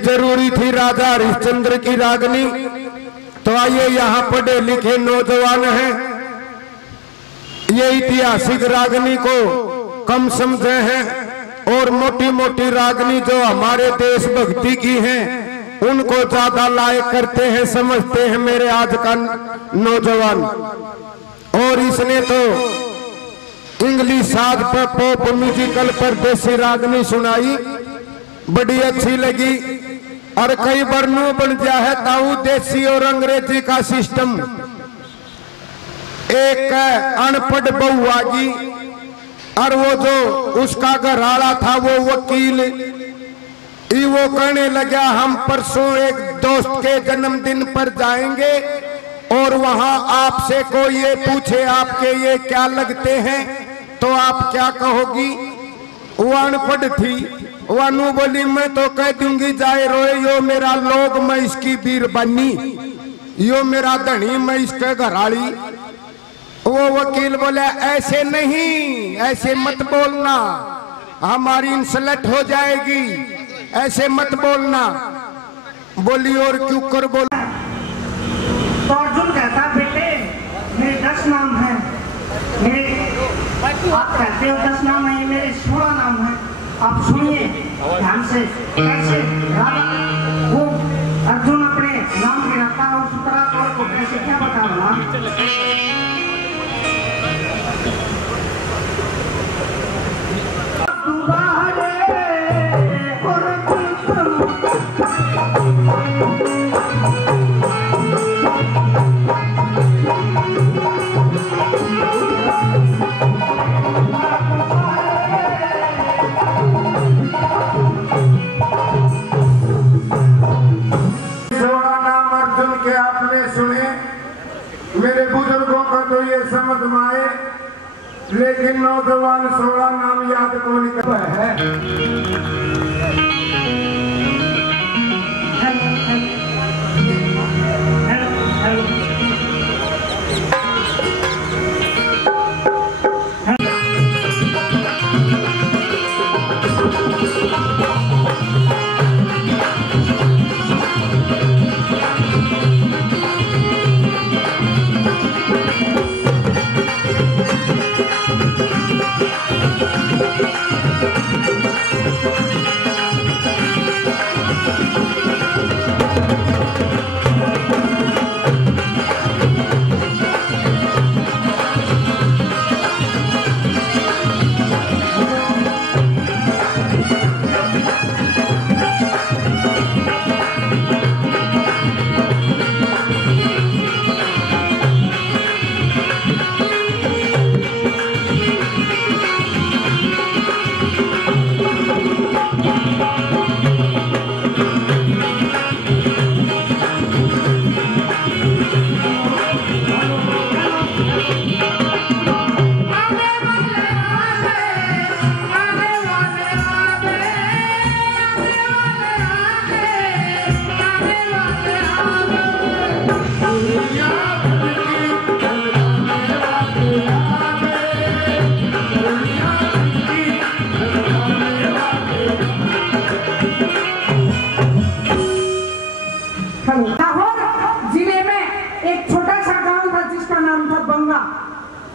जरूरी थी राजा हरिश्चंद्र की रागनी। तो आइए यहाँ पढ़े लिखे नौजवान हैं, ये ऐतिहासिक रागनी को कम समझे हैं और मोटी मोटी रागनी जो हमारे देशभक्ति की हैं उनको ज्यादा लायक करते हैं, समझते हैं मेरे आज का नौजवान। और इसने तो इंग्लिश साज पर पॉप म्यूजिकल पर देसी रागनी सुनाई, बड़ी अच्छी लगी। और कई वर्णों बन गया है ताऊ देसी और अंग्रेजी का सिस्टम। एक अनपढ़ बहुआगी और वो जो उसका घरवाला था वो वकील, वो कहने लगा हम परसों एक दोस्त के जन्मदिन पर जाएंगे और वहां आपसे कोई ये पूछे आपके ये क्या लगते हैं तो आप क्या कहोगी। वो अनपढ़ थी, वानू बोली मैं तो कह दूंगी जाए रोए यो मेरा लोग मैं इसकी बीरबानी, यो मेरा धनी मैं इसके घराड़ी। वो वकील बोले ऐसे नहीं, ऐसे मत बोलना, हमारी इंसल्ट हो जाएगी, ऐसे मत बोलना। बोली और क्यों कर बोल। तो अर्जुन कहता बेटे मेरे 10 नाम है, मेरे आप कहते हो 10 नाम है, मेरे 16 नाम है, आप सुनिए ध्यान से। कैसे वो अर्जुन अपने नाम गिराता है और सुतरा तौर को कैसे क्या बता रहा। मेरे बुजुर्गों का तो ये समझ में आए, लेकिन नौजवान 16 नाम याद को निकल है।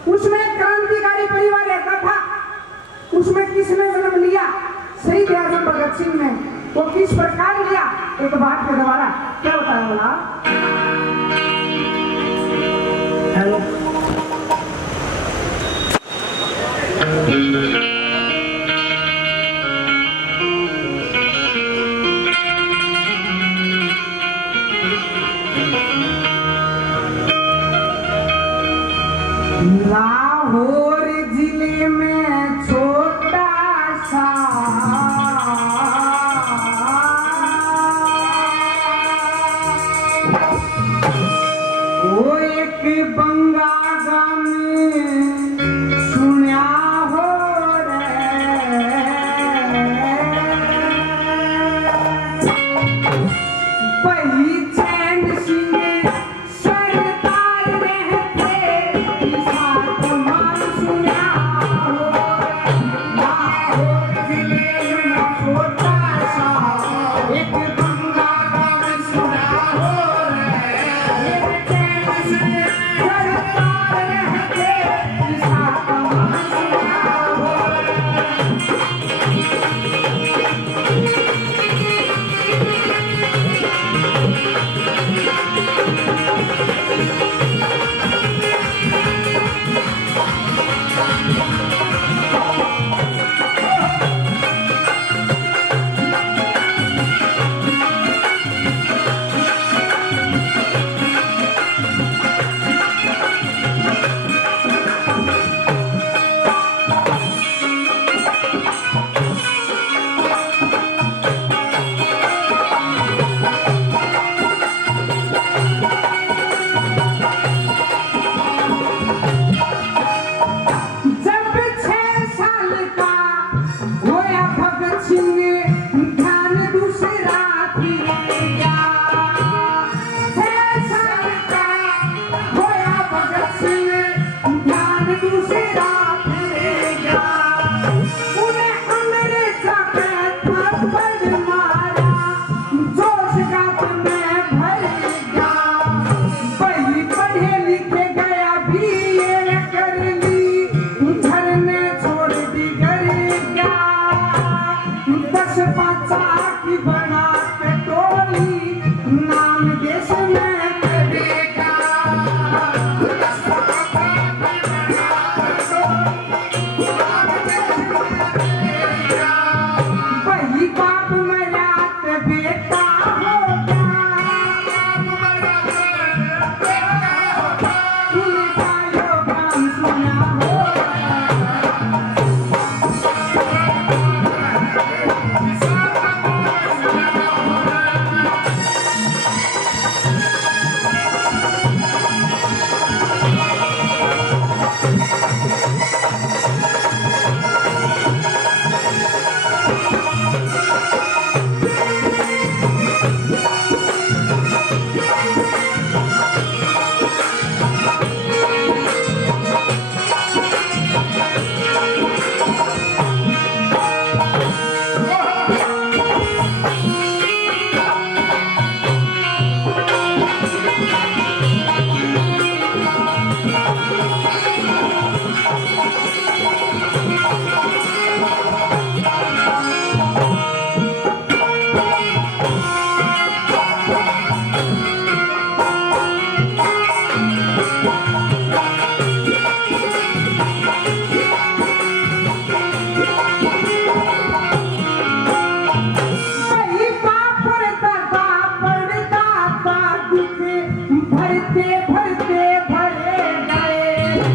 उसमें क्रांतिकारी परिवार रहता था, उसमें किसने जन्म लिया? शहीद आजम भगत सिंह ने। वो किस प्रकार लिया? एक बात के द्वारा क्या बताया बोला? हेलो लाहौर जिले में छोटा सा वो एक बंगा गाँव सुना हो रे, पहचान सिंह सरदार रहते साथ मान सुना हो। भरते भरते भरे गए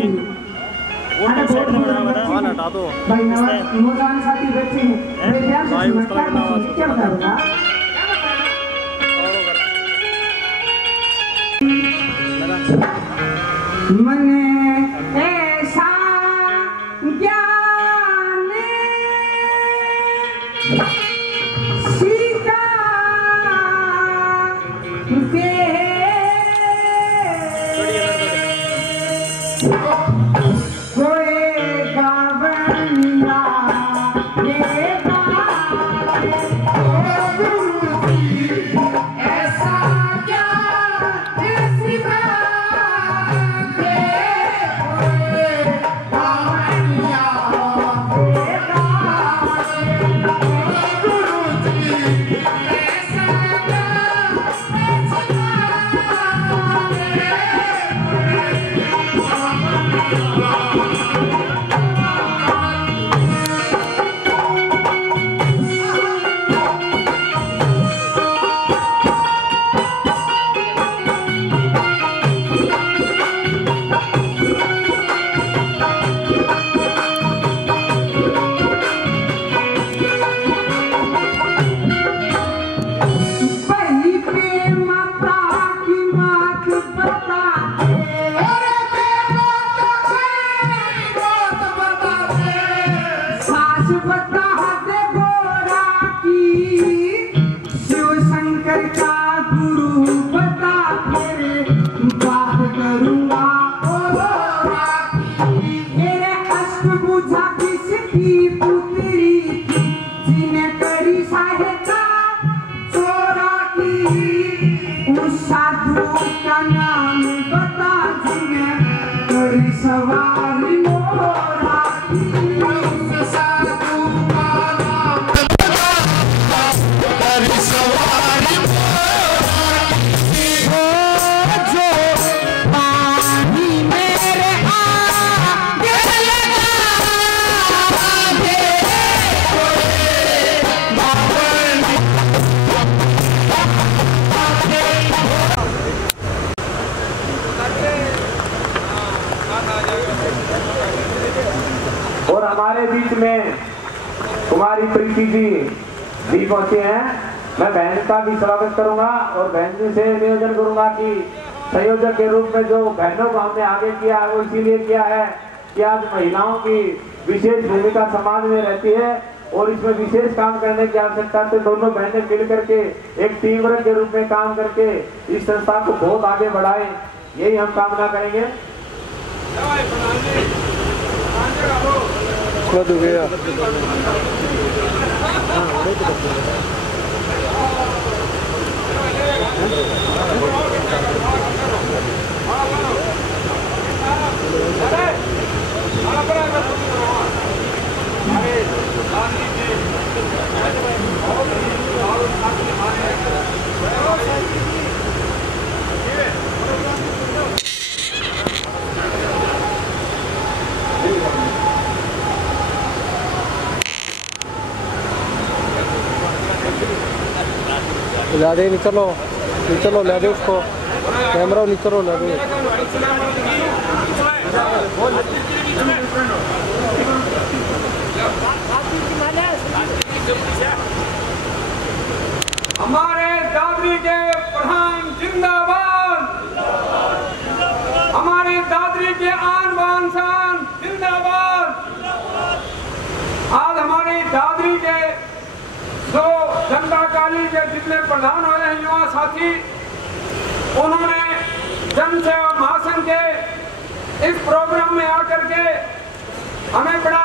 नहीं अरे हटा दो भाई नौजवान साथी बैठे हैं वे प्यार से समझता है क्या बताऊंगा मने ऐसा ज्ञान सीता दे कोई गावनिया ऐसा क्या साधु का नाम बता जिन्हें सवारी मोरा साधु का नाम सवारी जो पानी मेरे आगे और हमारे बीच में कुमारी प्रीति जी भी पहुंचे हैं। मैं बहन का भी स्वागत करूंगा और बहन जी से निवेदन करूंगा कि संयोजक के रूप में जो बहनों को हमने आगे किया है वो इसीलिए किया है कि आज महिलाओं की विशेष भूमिका समाज में रहती है और इसमें विशेष काम करने की आवश्यकता से दोनों बहनें मिल करके एक टीम वर्क के रूप में काम करके इस संस्था को बहुत आगे बढ़ाए, यही हम कामना करेंगे। ला दे, नीचे लो ला दे उसको, कैमरा नीचे लो ला दे। हमारे दादरी के प्रधान जिंदाबाद, हमारे दादरी के आन बान शान जिंदाबाद। आज हमारी दादरी के जो जनता काली के जितने प्रधान हुए हैं युवा साथी, उन्होंने जन सेवा महासंघ के इस प्रोग्राम में आकर के हमें बड़ा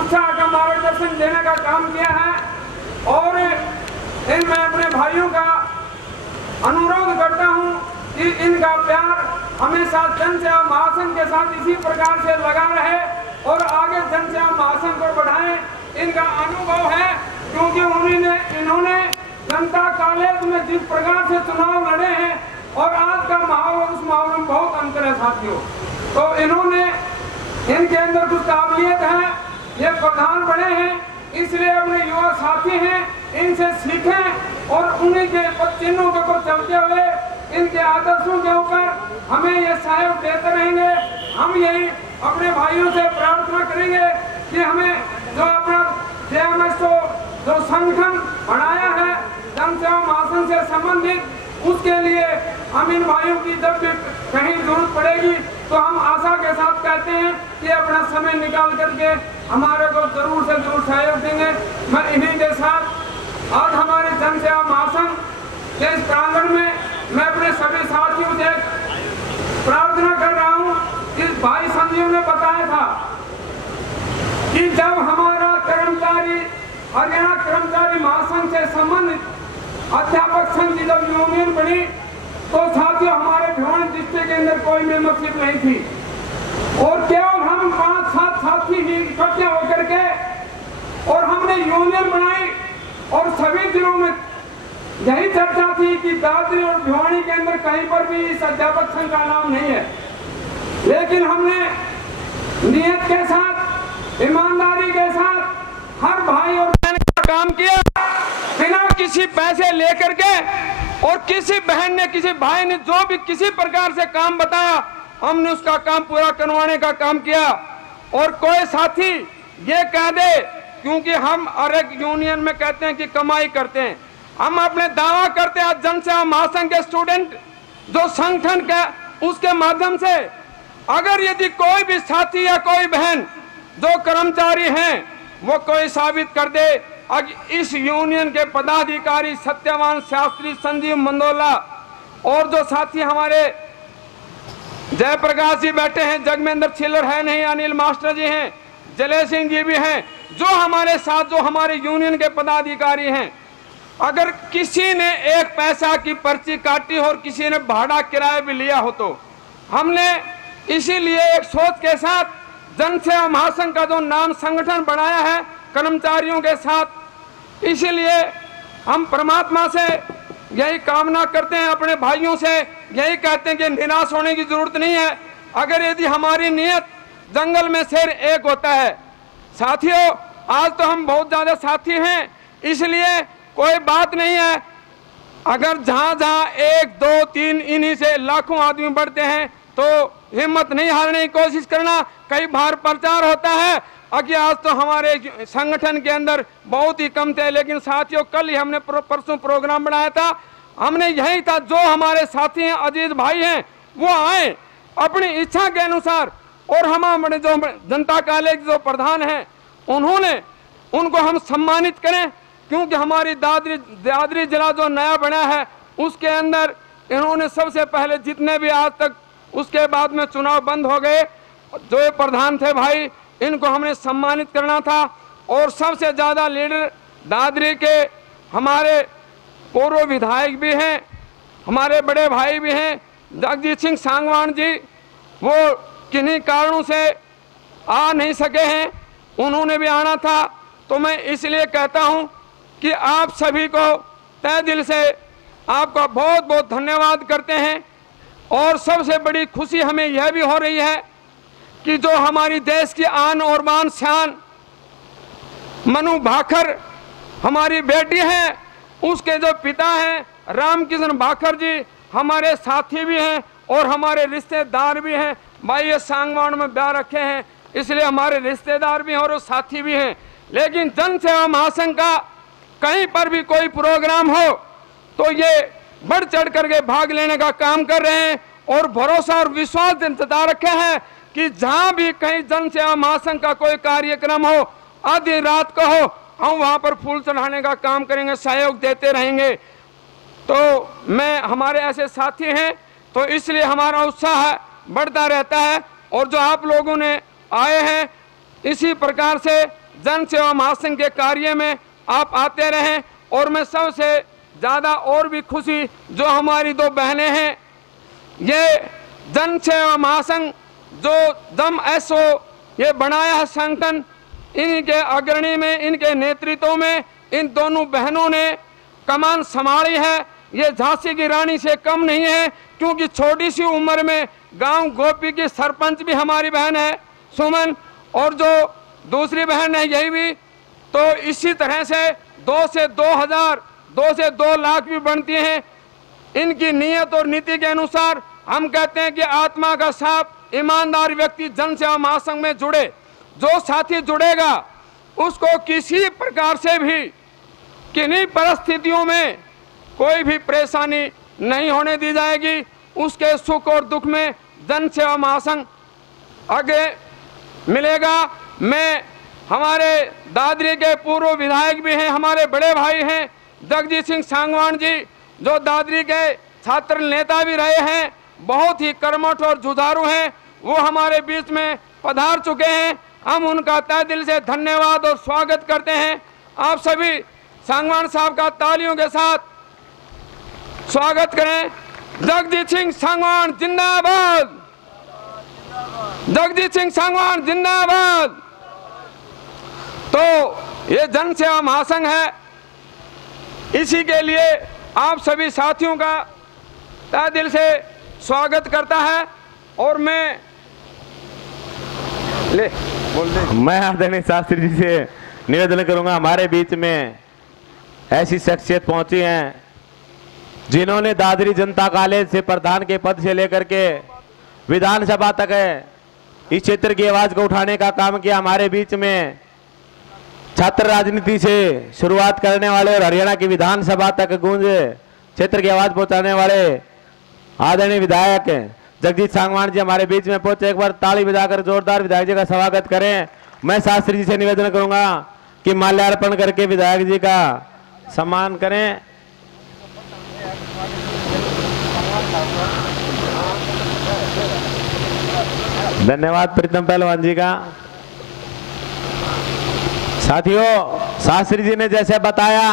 उत्साह का मार्गदर्शन देने का काम किया है और मैं अपने भाइयों का अनुरोध करता हूं कि इनका प्यार हमेशा जन सेवा महासंघ के साथ इसी प्रकार से लगा रहे और आगे जन सेवा महासंघ को बढ़ाएं। इनका अनुभव है क्योंकि इन्होंने जनता कॉलेज में जिस प्रकार से चुनाव लड़े हैं और आज का माहौल उस माहौल में बहुत अंतर है साथियों। तो इन्होंने इनके अंदर कुछ काबिलियत है, ये प्रधान बने हैं, इसलिए अपने युवा साथी हैं, इनसे सीखें और उन्हीं के चिन्हों के ऊपर चलते हुए इनके आदर्शों के ऊपर हमें ये सहयोग देते रहेंगे। हम यही अपने भाइयों से प्रार्थना करेंगे कि हमें जो अपना JMS जो संगठन बनाया है जन सेवा महासंघ से संबंधित, उसके लिए हम इन भाइयों की जब भी कहीं जरूरत पड़ेगी तो हम आशा के साथ कहते हैं कि अपना समय निकाल करके हमारे को जरूर से जरूर सहयोग देंगे। मैं इन्हीं के साथ आज हमारे जन सेवा महासंघ के इस प्रांगण में मैं अपने सभी साथियों से प्रार्थना कर रहा हूँ कि भाई संजीव ने बताया था कि जब हमारा कर्मचारी हरियाणा कर्मचारी महासंघ से संबंधित अध्यापक संघ की जब यूनियन बनी तो साथियों हमारे भिवानी डिस्ट्रिक्ट के अंदर कोई मेंबरशिप नहीं थी और केवल हम 5-7 साथी ही इकट्ठे होकर के और हमने यूनियन बनाई और सभी जिलों में यही चर्चा थी कि दादरी और भिवानी के अंदर कहीं पर भी इस अध्यापक संघ का नाम नहीं है, लेकिन हमने नियत के साथ ईमानदारी के साथ हर भाई और बहन का काम किया बिना किसी पैसे लेकर के, और किसी बहन ने किसी भाई ने जो भी किसी प्रकार से काम बताया हमने उसका काम पूरा करवाने का काम किया। और कोई साथी ये कह दे, क्योंकि हम हर एक यूनियन में कहते हैं कि कमाई करते हैं, हम अपने दावा करते हैं जन सेवा महासंघ के स्टूडेंट जो संगठन का उसके माध्यम से अगर यदि कोई भी साथी या कोई बहन जो कर्मचारी हैं वो कोई साबित कर दे, इस यूनियन के पदाधिकारी सत्यवान शास्त्री, संजीव मंदोला और जो साथी हमारे जयप्रकाश जी बैठे हैं, जगमेंद्र छिल्लर है नहीं, अनिल मास्टर जी हैं, जले सिंह जी भी हैं, जो हमारे साथ जो हमारे यूनियन के पदाधिकारी हैं, अगर किसी ने एक पैसा की पर्ची काटी और किसी ने भाड़ा किराया भी लिया हो तो हमने इसीलिए एक सोच के साथ जन सेवा महासंघ का जो नाम संगठन बनाया है कर्मचारियों के साथ, इसीलिए हम परमात्मा से यही कामना करते हैं, अपने भाइयों से यही कहते हैं कि निराश होने की जरूरत नहीं है। अगर यदि हमारी नियत जंगल में शेर एक होता है, साथियों आज तो हम बहुत ज्यादा साथी हैं, इसलिए कोई बात नहीं है, अगर जहां जहां 1, 2, 3 इन्हीं से लाखों आदमी बढ़ते हैं तो हिम्मत नहीं हारने की कोशिश करना। कई बार प्रचार होता है कि आज तो हमारे संगठन के अंदर बहुत ही कम थे, लेकिन साथियों कल ही हमने परसों प्रोग्राम बनाया था, हमने यही था जो हमारे साथी हैं अजीत भाई हैं वो आए अपनी इच्छा के अनुसार, और हमारे जो जनता कॉलेज जो प्रधान हैं उनको हम सम्मानित करें, क्योंकि हमारी दादरी जिला जो नया बना है उसके अंदर इन्होंने सबसे पहले जितने भी आज तक, उसके बाद में चुनाव बंद हो गए, जो ये प्रधान थे भाई इनको हमने सम्मानित करना था। और सबसे ज्यादा लीडर दादरी के हमारे पूर्व विधायक भी हैं, हमारे बड़े भाई भी हैं जगजीत सिंह सांगवान जी, वो किन्हीं कारणों से आ नहीं सके हैं, उन्होंने भी आना था। तो मैं इसलिए कहता हूं कि आप सभी को तहे दिल से आपका बहुत बहुत धन्यवाद करते हैं। और सबसे बड़ी खुशी हमें यह भी हो रही है कि जो हमारी देश की आन और बान शान मनु भाकर हमारी बेटी है, उसके जो पिता हैं रामकिशन भाकर जी हमारे साथी भी हैं और हमारे रिश्तेदार भी हैं। भाई ये सांगवान में ब्याह रखे हैं इसलिए हमारे रिश्तेदार भी हैं और साथी भी हैं। लेकिन जन सेवा महासंघ का कहीं पर भी कोई प्रोग्राम हो तो ये बढ़ चढ़ करके भाग लेने का काम कर रहे हैं और भरोसा और विश्वास जता रखे हैं कि जहां भी कहीं जन सेवा महासंघ का कोई कार्यक्रम हो, आधी रात को हो, हम वहां पर फूल चढ़ाने का काम करेंगे, सहयोग देते रहेंगे। तो मैं हमारे ऐसे साथी हैं तो इसलिए हमारा उत्साह बढ़ता रहता है। और जो आप लोगों ने आए हैं इसी प्रकार से जन सेवा महासंघ के कार्य में आप आते रहें। और मैं सबसे ज़्यादा और भी खुशी जो हमारी दो बहनें हैं, ये जन सेवा महासंघ जो दम एसओ ये बनाया है संगठन, इनके अग्रणी में, इनके नेतृत्व में इन दोनों बहनों ने कमान संभाली है। ये झांसी की रानी से कम नहीं है, क्योंकि छोटी सी उम्र में गांव गोपी की सरपंच भी हमारी बहन है सुमन, और जो दूसरी बहन है यही भी। तो इसी तरह से 2 से 2000, 2 से 2 लाख भी बनती हैं। इनकी नीयत और नीति के अनुसार हम कहते हैं कि आत्मा का साफ ईमानदार व्यक्ति जन सेवा महासंघ में जुड़े। जो साथी जुड़ेगा उसको किसी प्रकार से भी किन्हीं परिस्थितियों में कोई भी परेशानी नहीं होने दी जाएगी। उसके सुख और दुख में जन सेवा महासंघ आगे मिलेगा। मैं हमारे दादरी के पूर्व विधायक भी हैं, हमारे बड़े भाई हैं जगजीत सिंह सांगवान जी, जो दादरी के छात्र नेता भी रहे हैं, बहुत ही कर्मठ और जुझारू हैं, वो हमारे बीच में पधार चुके हैं। हम उनका तहे दिल से धन्यवाद और स्वागत करते हैं। आप सभी सांगवान साहब का तालियों के साथ स्वागत करें। जगजीत सिंह सांगवान जिंदाबाद, जगजीत सिंह सांगवान जिंदाबाद। तो ये जन सेवा महासंघ है, इसी के लिए आप सभी साथियों का तहे दिल से स्वागत करता है। और मैं आदरणीय शास्त्री जी से निवेदन करूंगा, हमारे बीच में ऐसी शख्सियत पहुंची हैं जिन्होंने दादरी जनता कॉलेज से प्रधान के पद से लेकर के विधानसभा तक इस क्षेत्र की आवाज को उठाने का काम किया। हमारे बीच में छात्र राजनीति से शुरुआत करने वाले और हरियाणा की विधानसभा तक गूंज क्षेत्र की आवाज पहुंचाने वाले आदरणीय विधायक जगजीत सांगवान जी हमारे बीच में पहुंचे। एक बार ताली बजाकर जोरदार विधायक जी का स्वागत करें। मैं शास्त्री जी से निवेदन करूंगा कि माल्यार्पण करके विधायक जी का सम्मान करें। धन्यवाद प्रीतम पहलवान जी का। साथियों, शास्त्री जी ने जैसे बताया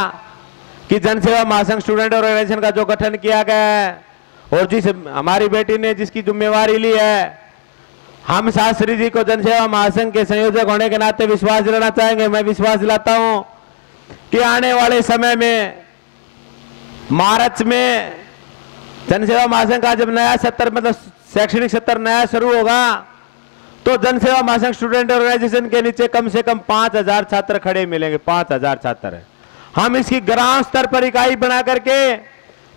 कि जन सेवा महासंघ स्टूडेंट ऑर्गेनाइजेशन का जो गठन किया गया है और जिस हमारी बेटी ने जिसकी जिम्मेवारी ली है, हम शास्त्री जी को जन सेवा महासंघ के संयोजक होने के नाते विश्वास दिलाना चाहेंगे। मैं विश्वास दिलाता हूं कि आने वाले समय में मार्च में जन सेवा महासंघ का जब नया सत्र मतलब शैक्षणिक सत्र नया शुरू होगा तो जन सेवा महासंघ स्टूडेंट ऑर्गेनाइजेशन के नीचे कम से कम 5000 छात्र खड़े मिलेंगे। 5000 छात्र। हम इसकी ग्राम स्तर पर इकाई बना करके,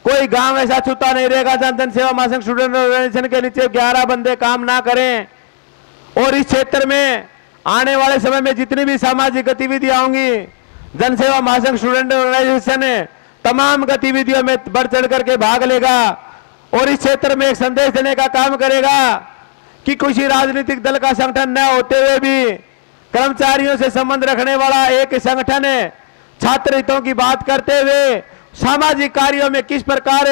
कोई गांव ऐसा छूता नहीं रहेगा जहां जन सेवा महासंघ स्टूडेंट ऑर्गेनाइजेशन के नीचे 11 बंदे काम ना करें। और इस क्षेत्र में आने वाले समय में जितनी भी सामाजिक गतिविधियां होंगी, जन सेवा महासंघ स्टूडेंट ऑर्गेनाइजेशन तमाम गतिविधियों में बढ़ चढ़ करके भाग लेगा और इस क्षेत्र में एक संदेश देने का काम करेगा कि किसी राजनीतिक दल का संगठन न होते हुए भी कर्मचारियों से संबंध रखने वाला एक संगठन छात्र हितों की बात करते हुए सामाजिक कार्यों में किस प्रकार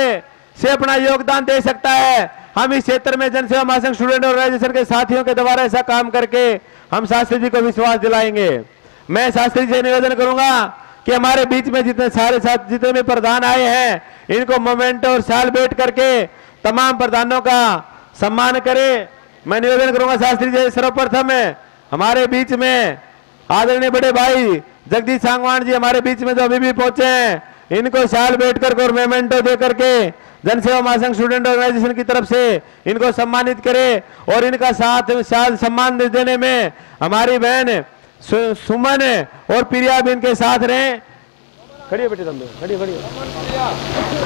से अपना योगदान दे सकता है। हम इस क्षेत्र में जन सेवा महासंघ स्टूडेंट ऑर्गेनाइजेशन के साथियों के द्वारा ऐसा काम करके हम शास्त्री जी को विश्वास दिलाएंगे। मैं शास्त्री जी से निवेदन करूंगा कि हमारे बीच में जितने सारे साथ जितने भी प्रधान आए हैं इनको मोमेंटो और शाल भेंट करके तमाम प्रधानों का सम्मान करें। मैं निवेदन करूंगा शास्त्री जी सर्वप्रथम हमारे बीच में आदरणीय बड़े भाई जगदीश सांगवान जी हमारे बीच में जो अभी भी पहुंचे हैं, इनको शाल भेंट करके और मोमेंटो दे करके जन सेवा महासंघ स्टूडेंट ऑर्गेनाइजेशन की तरफ से इनको सम्मानित करें। और इनका साथ शाल सम्मान देने में हमारी बहन सुमन और प्रिया भी इनके साथ रहें। खड़िए बेटे, तुम खड़िए खड़िए,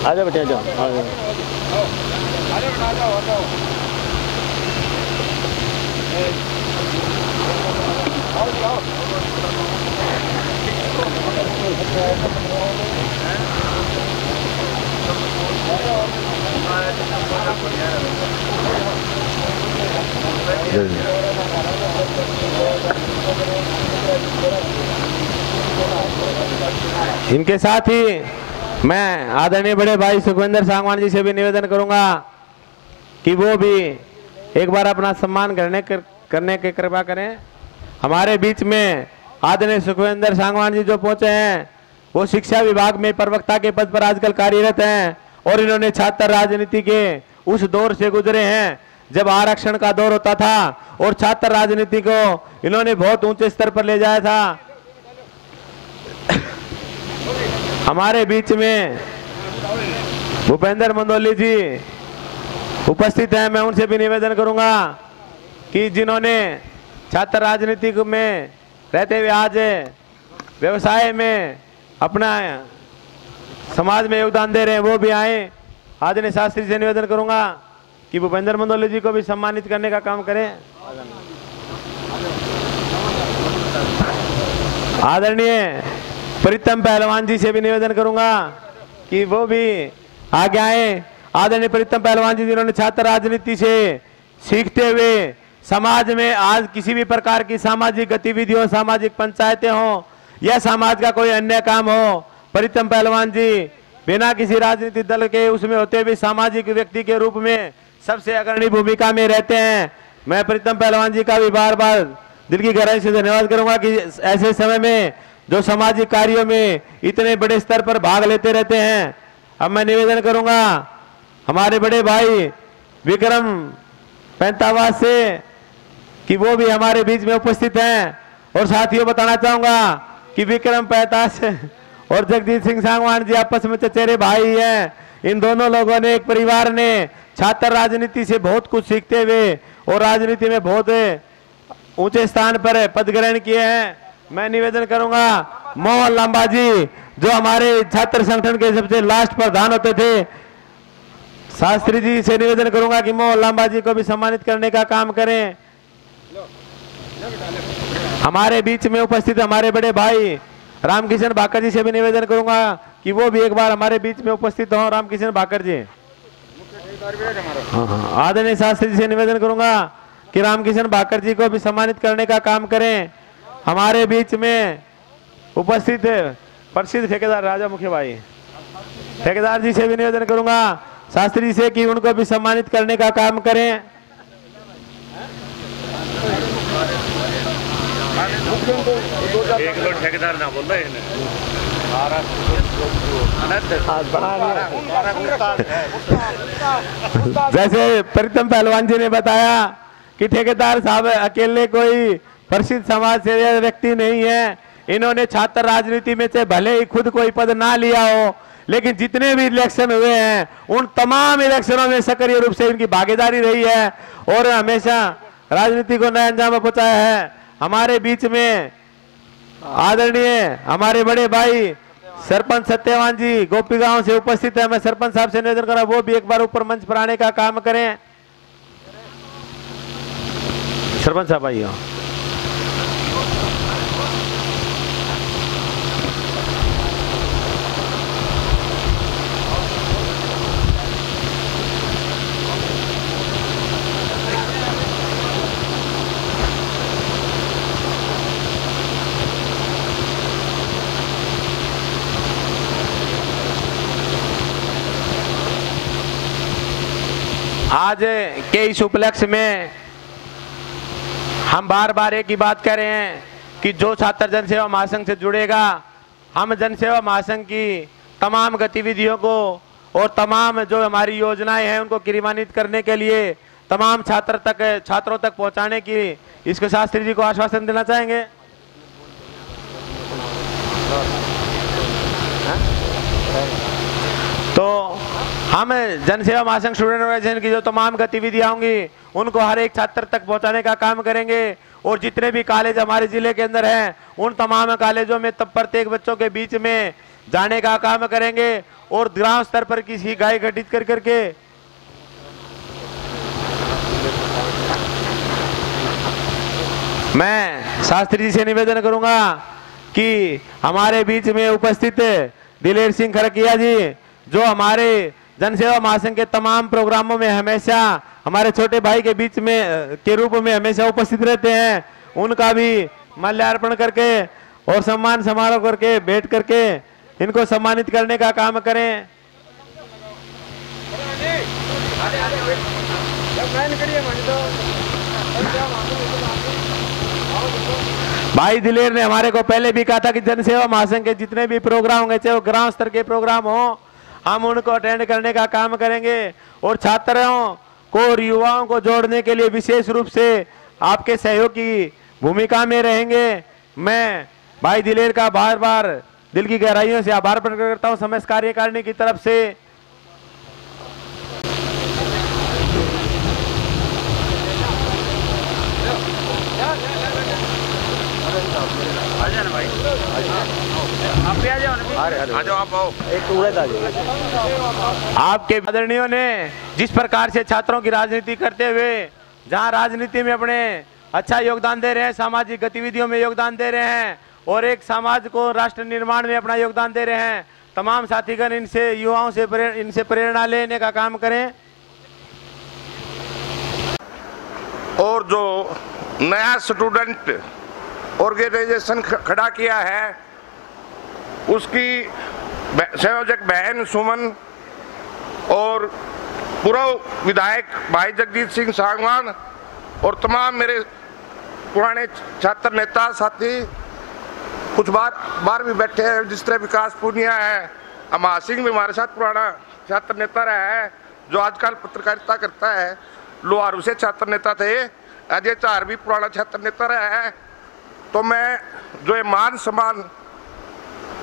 आजा बेटे आजा, इनके साथ ही मैं आदरणीय बड़े भाई सुखविंदर सांगवान जी से भी निवेदन करूंगा कि वो भी एक बार अपना सम्मान करने की कृपा करें। हमारे बीच में आदरणीय सुखविंदर सांगवान जी जो पहुंचे हैं वो शिक्षा विभाग में प्रवक्ता के पद पर आजकल कार्यरत हैं और इन्होंने छात्र राजनीति के उस दौर से गुजरे हैं जब आरक्षण का दौर होता था और छात्र राजनीति को इन्होंने बहुत ऊंचे स्तर पर ले जाया था। हमारे बीच में भूपेंद्र मंदोली जी उपस्थित हैं। मैं उनसे भी निवेदन करूंगा कि जिन्होंने छात्र राजनीति में रहते हुए आज व्यवसाय में अपना समाज में योगदान दे रहे हैं वो भी आए। आदरणीय शास्त्री से निवेदन करूंगा कि भूपेंद्र मंडोली जी को भी सम्मानित करने का काम करें। आदरणीय प्रीतम पहलवान जी से भी निवेदन करूंगा कि वो भी आगे आए। आदरणीय प्रीतम पहलवान जी जिन्होंने छात्र राजनीति से सीखते हुए समाज में आज किसी भी प्रकार की सामाजिक गतिविधियों, सामाजिक पंचायतें हो या समाज का कोई अन्य काम हो, प्रीतम पहलवान जी बिना किसी राजनीतिक दल के उसमें होते हुए सामाजिक व्यक्ति के रूप में सबसे अग्रणी भूमिका में रहते हैं। मैं प्रीतम पहलवान जी का भी बार बार दिल की गहराई से धन्यवाद करूंगा कि ऐसे समय में जो सामाजिक कार्यों में इतने बड़े स्तर पर भाग लेते रहते हैं। अब मैं निवेदन करूंगा हमारे बड़े भाई विक्रम पैंतावास से कि वो भी हमारे बीच में उपस्थित हैं। और साथियों बताना चाहूंगा कि विक्रम पैंतास और जगजीत सिंह सांगवान जी आपस में चचेरे भाई हैं। इन दोनों लोगों ने, एक परिवार ने छात्र राजनीति से बहुत कुछ सीखते हुए और राजनीति में बहुत ऊंचे स्थान पर पद ग्रहण किए हैं। मैं निवेदन करूंगा मोहन लांबा जी जो हमारे छात्र संगठन के सबसे लास्ट प्रधान होते थे, शास्त्री जी से निवेदन करूंगा कि मोहन लांबा जी को भी सम्मानित करने का काम करें। हमारे बीच में उपस्थित हमारे बड़े भाई रामकिशन भाकर जी से भी निवेदन करूंगा कि वो भी एक बार हमारे बीच में उपस्थित हों। रामकिशन भाकर जी, हाँ, आदरणीय शास्त्री जी से निवेदन करूंगा कि रामकिशन भाकर जी को भी सम्मानित करने का काम करें। हमारे बीच में उपस्थित प्रसिद्ध ठेकेदार राजा मुखिया भाई ठेकेदार जी से भी निवेदन करूंगा शास्त्री जी से कि उनको भी सम्मानित करने का काम करें। एक दो ठेकेदार ना बोल रहे जैसे प्रीतम पहलवान जी ने बताया कि ठेकेदार साहब अकेले कोई प्रसिद्ध समाज से व्यक्ति नहीं है। इन्होंने छात्र राजनीति में से भले ही खुद कोई पद ना लिया हो, लेकिन जितने भी इलेक्शन हुए हैं उन तमाम इलेक्शनों में सक्रिय रूप से इनकी भागीदारी रही है और हमेशा राजनीति को नए अंजाम पहुंचाया है। हमारे बीच में आदरणीय हमारे बड़े भाई सरपंच सत्यवान जी गोपी गांव से उपस्थित है। मैं सरपंच साहब से निवेदन कर रहा हूं वो भी एक बार ऊपर मंच पर आने का काम करें। सरपंच साहब आइए। आज के इस उपलक्ष्य में हम बार बार एक ही बात कह रहे हैं कि जो छात्र जनसेवा महासंघ से जुड़ेगा, हम जनसेवा महासंघ की तमाम गतिविधियों को और तमाम जो हमारी योजनाएं हैं उनको क्रियान्वित करने के लिए तमाम छात्रों तक पहुंचाने की इसके शास्त्री जी को आश्वासन देना चाहेंगे। तो हम जनसेवा महासंघ स्टूडेंट ऑर्गेनाइजेशन की जो तमाम गतिविधियां होंगी उनको हर एक छात्र तक पहुंचाने का काम करेंगे और जितने भी कॉलेज हमारे जिले के अंदर हैं उन तमाम कॉलेजों में तब प्रत्येक बच्चों के बीच में जाने का काम करेंगे और ग्राम स्तर पर किसी गाय गठित कर करके मैं शास्त्री जी से निवेदन करूंगा कि हमारे बीच में उपस्थित दिलेर सिंह खरकिया जी जो हमारे जनसेवा महासंघ के तमाम प्रोग्रामों में हमेशा हमारे छोटे भाई के बीच में के रूप में हमेशा उपस्थित रहते हैं, उनका भी माल्यार्पण करके और सम्मान समारोह करके बैठ करके इनको सम्मानित करने का काम करें। भाई दिलेर ने हमारे को पहले भी कहा था कि जनसेवा महासंघ के जितने भी प्रोग्राम होंगे चाहे वो ग्राम स्तर के प्रोग्राम हो हम उनको अटेंड करने का काम करेंगे और छात्रों को और युवाओं को जोड़ने के लिए विशेष रूप से आपके सहयोग की भूमिका में रहेंगे। मैं भाई दिलेर का बार बार दिल की गहराइयों से आभार प्रकट करता हूं समस्त कार्यकारिणी की तरफ से। आपके आदरणीयों ने जिस प्रकार से छात्रों की राजनीति करते हुए जहां राजनीति में अपने अच्छा योगदान दे रहे हैं, सामाजिक गतिविधियों में योगदान दे रहे हैं और एक समाज को राष्ट्र निर्माण में अपना योगदान दे रहे हैं, तमाम साथीगण इनसे युवाओं से इनसे प्रेरणा लेने का काम करें। और जो नया स्टूडेंट ऑर्गेनाइजेशन खड़ा किया है उसकी संयोजक बहन सुमन और पूर्व विधायक भाई जगजीत सिंह सांगवान और तमाम मेरे पुराने छात्र नेता साथी, कुछ बार भी बैठे हैं, जिस तरह विकास पूनिया है, अमहा सिंह भी हमारे साथ पुराना छात्र नेता रहा है जो आजकल पत्रकारिता करता है, लोहारू से छात्र नेता थे, अजय चार भी पुराना छात्र नेता रहा है। तो मैं जो ये मान सम्मान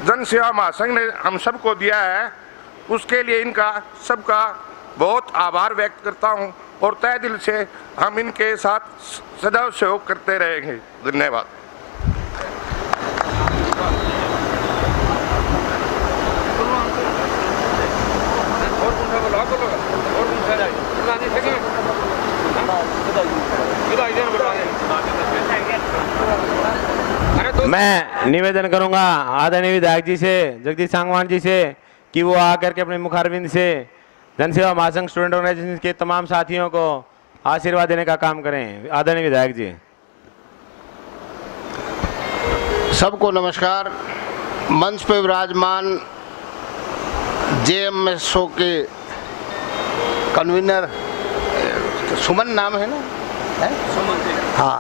जन सेवा महासंघ ने हम सबको दिया है उसके लिए इनका सबका बहुत आभार व्यक्त करता हूं और तहे दिल से हम इनके साथ सदैव सहयोग करते रहेंगे। धन्यवाद। मैं निवेदन करूंगा आदरणीय विधायक जी से, जगदीश सांगवान जी से, कि वो आकर के अपने मुखारविंद से जनसेवा महासंघ स्टूडेंट ऑर्गेनाइजेशन के तमाम साथियों को आशीर्वाद देने का काम करें। आदरणीय विधायक जी। सबको नमस्कार। मंच पे विराजमान जेएमएसओ के कन्वीनर सुमन नाम है ना, है? हाँ,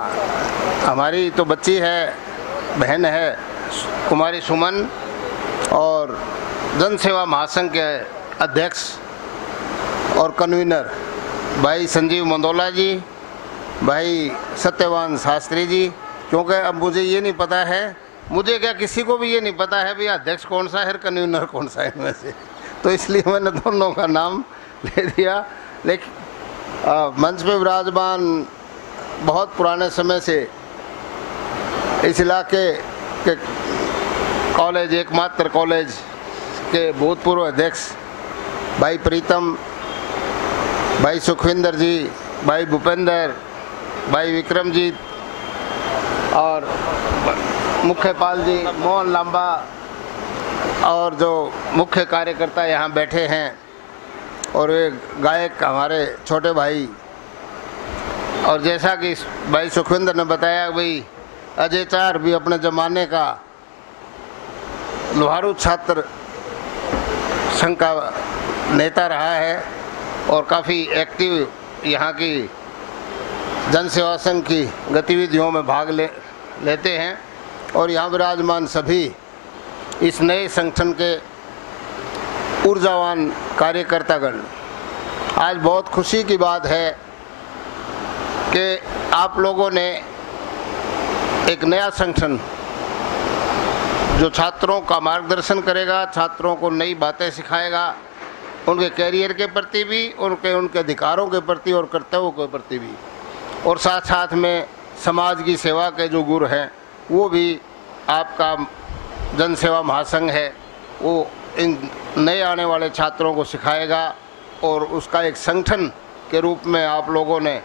हमारी तो बच्ची है, बहन है कुमारी सुमन, और जन सेवा महासंघ के अध्यक्ष और कन्वीनर भाई संजीव मंदोला जी, भाई सत्यवान शास्त्री जी। क्योंकि अब मुझे ये नहीं पता है, मुझे क्या किसी को भी ये नहीं पता है भैया अध्यक्ष कौन सा है, कन्वीनर कौन सा है इनमें से, तो इसलिए मैंने दोनों का नाम ले दिया। लेकिन मंच पे विराजमान बहुत पुराने समय से इस इलाके के कॉलेज, एकमात्र कॉलेज के भूतपूर्व अध्यक्ष भाई प्रीतम, भाई सुखविंदर जी, भाई भूपेंद्र, भाई विक्रमजीत और मुख्यपाल जी मोहन लांबा और जो मुख्य कार्यकर्ता यहाँ बैठे हैं, और एक गायक हमारे छोटे भाई, और जैसा कि भाई सुखविंदर ने बताया भाई अजय चार भी अपने ज़माने का लोहारू छात्र संघ का नेता रहा है और काफ़ी एक्टिव यहाँ की जन सेवा संघ की गतिविधियों में भाग लेते हैं। और यहाँ विराजमान सभी इस नए संगठन के ऊर्जावान कार्यकर्तागण, आज बहुत खुशी की बात है कि आप लोगों ने एक नया संगठन जो छात्रों का मार्गदर्शन करेगा, छात्रों को नई बातें सिखाएगा, उनके कैरियर के प्रति भी, उनके अधिकारों के प्रति और कर्तव्यों के प्रति भी, और साथ साथ में समाज की सेवा के जो गुर हैं वो भी आपका जन सेवा महासंघ है, वो इन नए आने वाले छात्रों को सिखाएगा और उसका एक संगठन के रूप में आप लोगों ने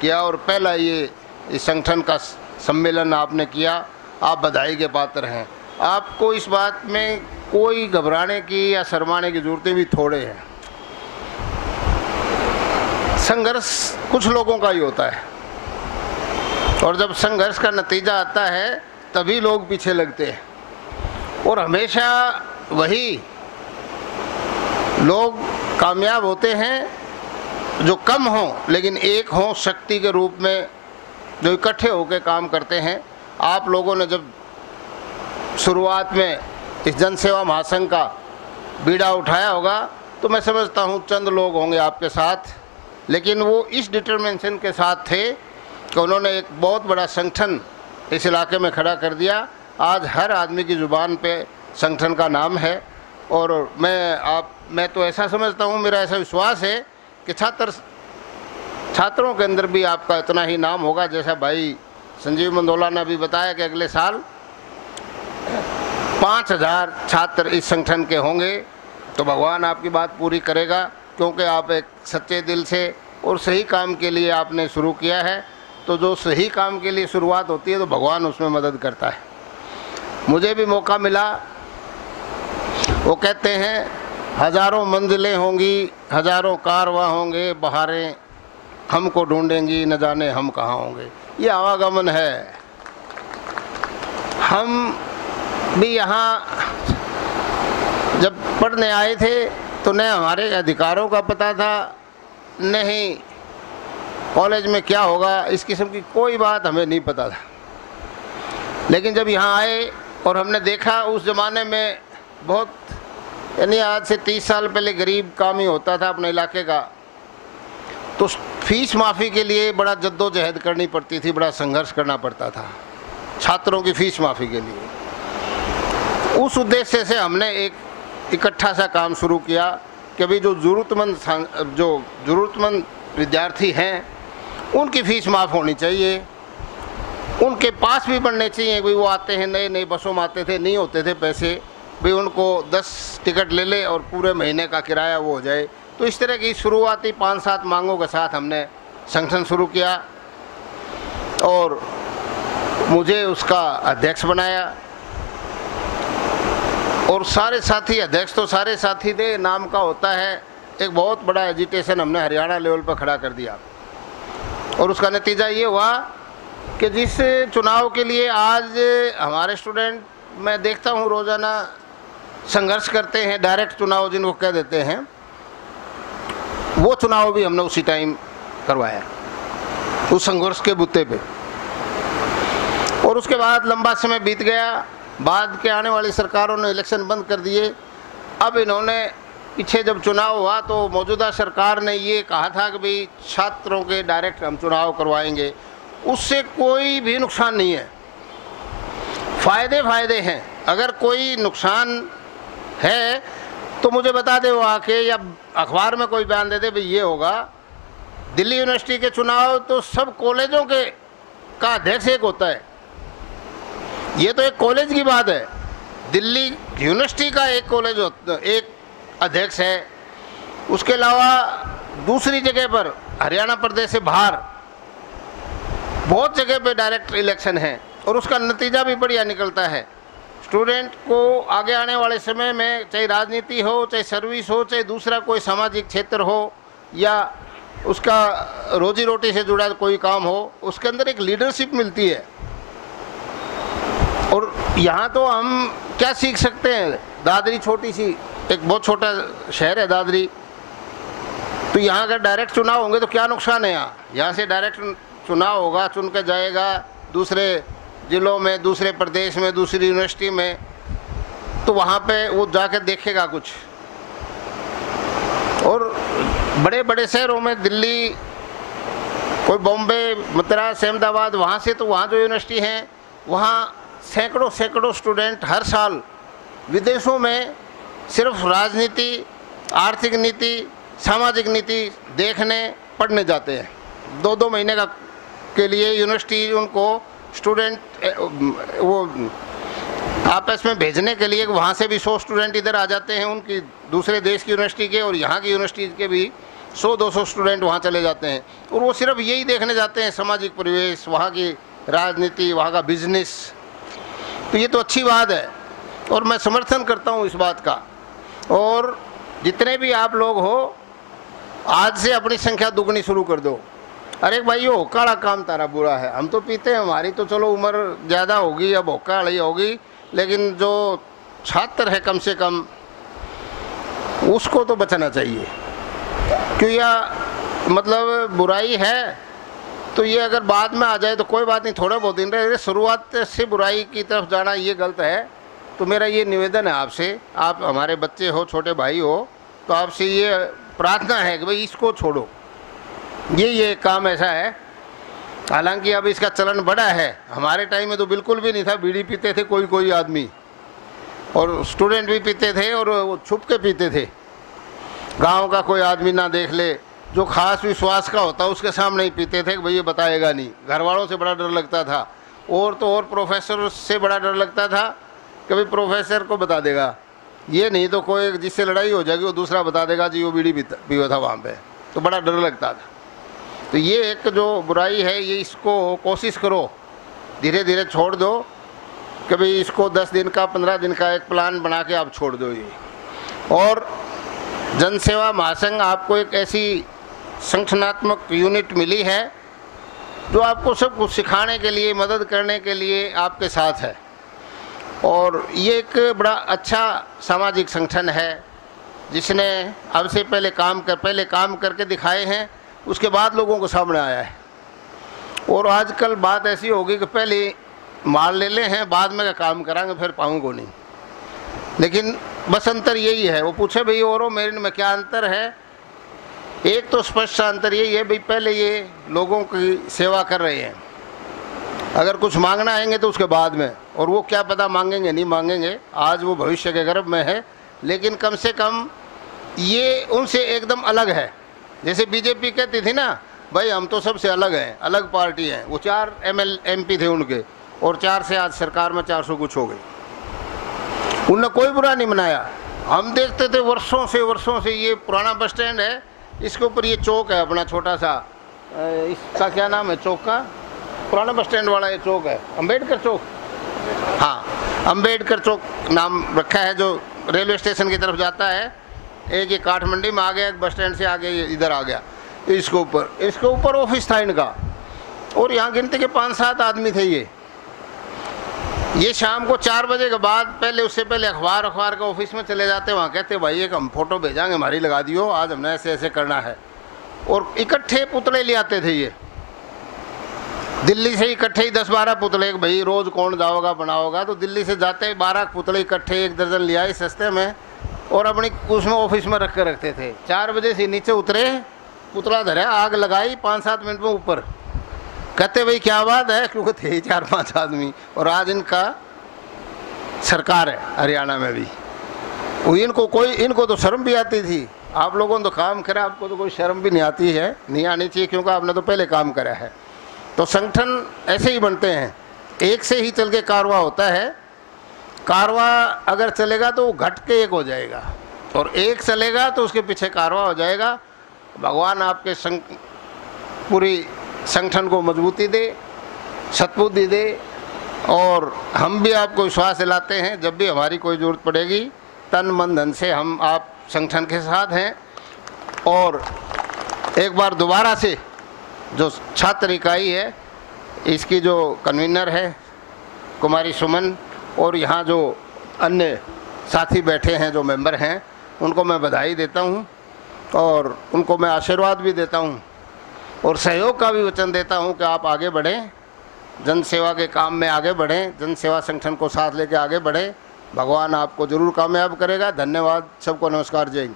किया और पहला ये इस संगठन का सम्मेलन आपने किया, आप बधाई के पात्र हैं। आपको इस बात में कोई घबराने की या शर्माने की जरूरत भी थोड़े है। संघर्ष कुछ लोगों का ही होता है और जब संघर्ष का नतीजा आता है तभी लोग पीछे लगते हैं, और हमेशा वही लोग कामयाब होते हैं जो कम हों लेकिन एक हों शक्ति के रूप में, जो इकट्ठे होकर काम करते हैं। आप लोगों ने जब शुरुआत में इस जन सेवा महासंघ का बीड़ा उठाया होगा तो मैं समझता हूँ चंद लोग होंगे आपके साथ, लेकिन वो इस डिटर्मिनेशन के साथ थे कि उन्होंने एक बहुत बड़ा संगठन इस इलाके में खड़ा कर दिया। आज हर आदमी की ज़ुबान पे संगठन का नाम है, और मैं तो ऐसा समझता हूँ, मेरा ऐसा विश्वास है कि छात्रों के अंदर भी आपका इतना ही नाम होगा जैसा भाई संजीव मंदोला ने अभी बताया कि अगले साल 5000 छात्र इस संगठन के होंगे। तो भगवान आपकी बात पूरी करेगा, क्योंकि आप एक सच्चे दिल से और सही काम के लिए आपने शुरू किया है। तो जो सही काम के लिए शुरुआत होती है तो भगवान उसमें मदद करता है। मुझे भी मौका मिला, वो कहते हैं हज़ारों मंजिलें होंगी, हज़ारों कारवां होंगे, बहारें हमको ढूंढेंगी, न जाने हम कहाँ होंगे। ये आवागमन है। हम भी यहाँ जब पढ़ने आए थे तो न हमारे अधिकारों का पता था, न ही कॉलेज में क्या होगा, इस किस्म की कोई बात हमें नहीं पता था। लेकिन जब यहाँ आए और हमने देखा, उस ज़माने में बहुत, यानी आज से 30 साल पहले गरीब काम ही होता था अपने इलाके का, तो फीस माफ़ी के लिए बड़ा जद्दोजहद करनी पड़ती थी, बड़ा संघर्ष करना पड़ता था छात्रों की फीस माफ़ी के लिए। उस उद्देश्य से हमने एक इकट्ठा सा काम शुरू किया कि अभी जो ज़रूरतमंद विद्यार्थी हैं उनकी फ़ीस माफ़ होनी चाहिए, उनके पास भी बनने चाहिए। भाई वो आते हैं नए नए, बसों में आते थे, नहीं होते थे पैसे, भाई उनको 10 टिकट ले ले और पूरे महीने का किराया वो हो जाए। तो इस तरह की शुरुआती 5-7 मांगों के साथ हमने संगठन शुरू किया और मुझे उसका अध्यक्ष बनाया। और सारे साथी, अध्यक्ष तो सारे साथी थे, नाम का होता है। एक बहुत बड़ा एजिटेशन हमने हरियाणा लेवल पर खड़ा कर दिया और उसका नतीजा ये हुआ कि जिस चुनाव के लिए आज हमारे स्टूडेंट, मैं देखता हूँ रोज़ाना संघर्ष करते हैं, डायरेक्ट चुनाव जिनको कह देते हैं, वो चुनाव भी हमने उसी टाइम करवाया, उस संघर्ष के बुत्ते पे। और उसके बाद लंबा समय बीत गया, बाद के आने वाली सरकारों ने इलेक्शन बंद कर दिए। अब इन्होंने पीछे जब चुनाव हुआ तो मौजूदा सरकार ने ये कहा था कि भाई छात्रों के डायरेक्ट हम चुनाव करवाएंगे। उससे कोई भी नुकसान नहीं है, फ़ायदे हैं। अगर कोई नुकसान है तो मुझे बता दे वो आके, या अखबार में कोई बयान दे दे भाई ये होगा। दिल्ली यूनिवर्सिटी के चुनाव तो सब कॉलेजों के का अध्यक्ष एक होता है, ये तो एक कॉलेज की बात है। दिल्ली यूनिवर्सिटी का एक कॉलेज एक अध्यक्ष है, उसके अलावा दूसरी जगह पर हरियाणा प्रदेश से बाहर बहुत जगह पे डायरेक्ट इलेक्शन है और उसका नतीजा भी बढ़िया निकलता है। स्टूडेंट को आगे आने वाले समय में, चाहे राजनीति हो, चाहे सर्विस हो, चाहे दूसरा कोई सामाजिक क्षेत्र हो, या उसका रोजी रोटी से जुड़ा कोई काम हो, उसके अंदर एक लीडरशिप मिलती है। और यहाँ तो हम क्या सीख सकते हैं, दादरी छोटी सी, एक बहुत छोटा शहर है दादरी, तो यहाँ अगर डायरेक्ट चुनाव होंगे तो क्या नुकसान है। यहाँ से डायरेक्ट चुनाव होगा, चुन के जाएगा दूसरे जिलों में, दूसरे प्रदेश में, दूसरी यूनिवर्सिटी में, तो वहाँ पे वो जाकर देखेगा कुछ। और बड़े बड़े शहरों में, दिल्ली, कोई बॉम्बे, मद्रास, अहमदाबाद, वहाँ से तो वहाँ जो यूनिवर्सिटी हैं वहाँ सैकड़ों स्टूडेंट हर साल विदेशों में सिर्फ राजनीति, आर्थिक नीति, सामाजिक नीति देखने, पढ़ने जाते हैं। 2-2 महीने का के लिए यूनिवर्सिटी उनको स्टूडेंट वो आपस में भेजने के लिए, वहाँ से भी 100 स्टूडेंट इधर आ जाते हैं, उनकी दूसरे देश की यूनिवर्सिटी के, और यहाँ की यूनिवर्सिटी के भी 100-200 स्टूडेंट वहाँ चले जाते हैं। और वो सिर्फ यही देखने जाते हैं, सामाजिक परिवेश, वहाँ की राजनीति, वहाँ का बिजनेस। तो ये तो अच्छी बात है और मैं समर्थन करता हूँ इस बात का। और जितने भी आप लोग हो, आज से अपनी संख्या दुगनी शुरू कर दो। अरे भाई ये होकाड़ा काम तारा बुरा है, हम तो पीते हैं, हमारी तो चलो उम्र ज़्यादा होगी, अब होकाड़ी होगी, लेकिन जो छात्र है कम से कम उसको तो बचाना चाहिए। क्यों, यह मतलब बुराई है तो ये अगर बाद में आ जाए तो कोई बात नहीं, थोड़ा बहुत दिन रहे, शुरुआत से बुराई की तरफ जाना ये गलत है। तो मेरा ये निवेदन है आपसे, आप हमारे बच्चे हो, छोटे भाई हो, तो आपसे ये प्रार्थना है कि भाई इसको छोड़ो। ये काम ऐसा है, हालांकि अब इसका चलन बड़ा है, हमारे टाइम में तो बिल्कुल भी नहीं था। बीड़ी पीते थे कोई आदमी, और स्टूडेंट भी पीते थे, और वो छुप के पीते थे, गांव का कोई आदमी ना देख ले, जो खास विश्वास का होता उसके सामने ही पीते थे कि भाई ये बताएगा नहीं। घर वालों से बड़ा डर लगता था, और तो और प्रोफेसर से बड़ा डर लगता था कि भाई प्रोफेसर को बता देगा, ये नहीं तो कोई जिससे लड़ाई हो जाएगी वो दूसरा बता देगा जी वो बीड़ी पीता था वहाँ पे, तो बड़ा डर लगता था। तो ये एक जो बुराई है, ये इसको कोशिश करो धीरे धीरे छोड़ दो कि भाई इसको 10 दिन का 15 दिन का एक प्लान बना के आप छोड़ दो ये। और जन सेवा महासंघ आपको एक ऐसी संगठनात्मक यूनिट मिली है जो आपको सब कुछ सिखाने के लिए, मदद करने के लिए आपके साथ है। और ये एक बड़ा अच्छा सामाजिक संगठन है जिसने अब से पहले काम करके दिखाए हैं, उसके बाद लोगों के सामने आया है। और आजकल बात ऐसी होगी कि पहले माल ले ले हैं, बाद में काम कराएंगे, फिर पाऊँ नहीं। लेकिन बस अंतर यही है। वो पूछे भाई और मेरे में क्या अंतर है, एक तो स्पष्ट अंतर यही है भाई पहले ये लोगों की सेवा कर रहे हैं, अगर कुछ मांगना आएंगे तो उसके बाद में, और वो क्या पता मांगेंगे नहीं मांगेंगे, आज वो भविष्य के गर्भ में है, लेकिन कम से कम ये उनसे एकदम अलग है। जैसे बीजेपी कहती थी ना भाई हम तो सबसे अलग हैं, अलग पार्टी है, वो 4 MP थे उनके, और 4 से आज सरकार में 400 कुछ हो गई। उनने कोई बुरा नहीं मनाया। हम देखते थे वर्षों से ये पुराना बस स्टैंड है, इसके ऊपर ये चौक है अपना छोटा सा, इसका क्या नाम है चौक का, पुराना बस स्टैंड वाला ये चौक है, अम्बेडकर चौक, हाँ अम्बेडकर चौक नाम रखा है, जो रेलवे स्टेशन की तरफ जाता है। एक ये काठमंडी में आ गया, एक बस स्टैंड से आगे इधर आ गया, इसके ऊपर ऑफिस था इनका, और यहाँ गिनती के 5-7 आदमी थे। ये शाम को 4 बजे के बाद पहले, उससे पहले अखबार के ऑफिस में चले जाते, वहाँ कहते भाई एक हम फोटो भेजाएंगे, हमारी लगा दियो, आज हमने ऐसे ऐसे करना है। और इकट्ठे पुतले ले आते थे ये दिल्ली से, इकट्ठे ही 10-12 पुतले, भाई रोज कौन जाओगा बनाओगा, तो दिल्ली से जाते 12 पुतले इकट्ठे 1 दर्जन ले आए सस्ते में, और अपनी उसमें ऑफिस में रख कर रखते थे। 4 बजे से नीचे उतरे, पुतला धरा, आग लगाई, 5-7 मिनट में ऊपर। कहते भाई क्या बात है, क्योंकि थे 4-5 आदमी, और आज इनका सरकार है हरियाणा में भी। इनको तो शर्म भी आती थी। आप लोगों ने तो काम करा, आपको तो कोई शर्म भी नहीं आती है, नहीं आनी चाहिए, क्योंकि आपने तो पहले काम करा है। तो संगठन ऐसे ही बनते हैं, एक से ही चल के कारवा होता है। कारवा अगर चलेगा तो वो घट के एक हो जाएगा, और एक चलेगा तो उसके पीछे कारवा हो जाएगा। भगवान आपके पूरी संगठन को मजबूती दे, सद्बुद्धि दे, और हम भी आपको विश्वास दिलाते हैं जब भी हमारी कोई ज़रूरत पड़ेगी, तन मन धन से हम आप संगठन के साथ हैं। और एक बार दोबारा से जो छात्र इकाई है, इसकी जो कन्वीनर है कुमारी सुमन, और यहाँ जो अन्य साथी बैठे हैं जो मेंबर हैं, उनको मैं बधाई देता हूँ, और उनको मैं आशीर्वाद भी देता हूँ, और सहयोग का भी वचन देता हूँ कि आप आगे बढ़ें, जन सेवा के काम में आगे बढ़ें, जन सेवा संगठन को साथ लेके आगे बढ़ें। भगवान आपको जरूर कामयाब करेगा। धन्यवाद, सबको नमस्कार, जय हिंद।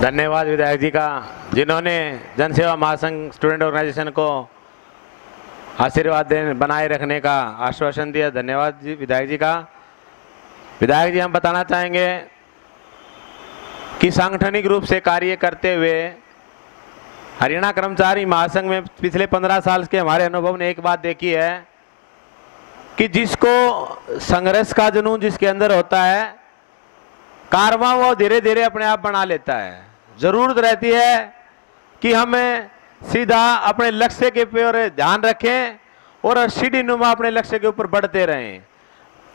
धन्यवाद विधायक जी का, जिन्होंने जन सेवा महासंघ स्टूडेंट ऑर्गेनाइजेशन को आशीर्वाद बनाए रखने का आश्वासन दिया। धन्यवाद जी विधायक जी का। विधायक जी हम बताना चाहेंगे कि सांगठनिक रूप से कार्य करते हुए हरियाणा कर्मचारी महासंघ में पिछले 15 साल के हमारे अनुभव ने एक बात देखी है कि जिसको संघर्ष का जुनून जिसके अंदर होता है, कारवां वो धीरे धीरे अपने आप बना लेता है। जरूरत रहती है कि हमें सीधा अपने लक्ष्य के ऊपर ध्यान रखें और सीढ़ी नुमा अपने लक्ष्य के ऊपर बढ़ते रहें।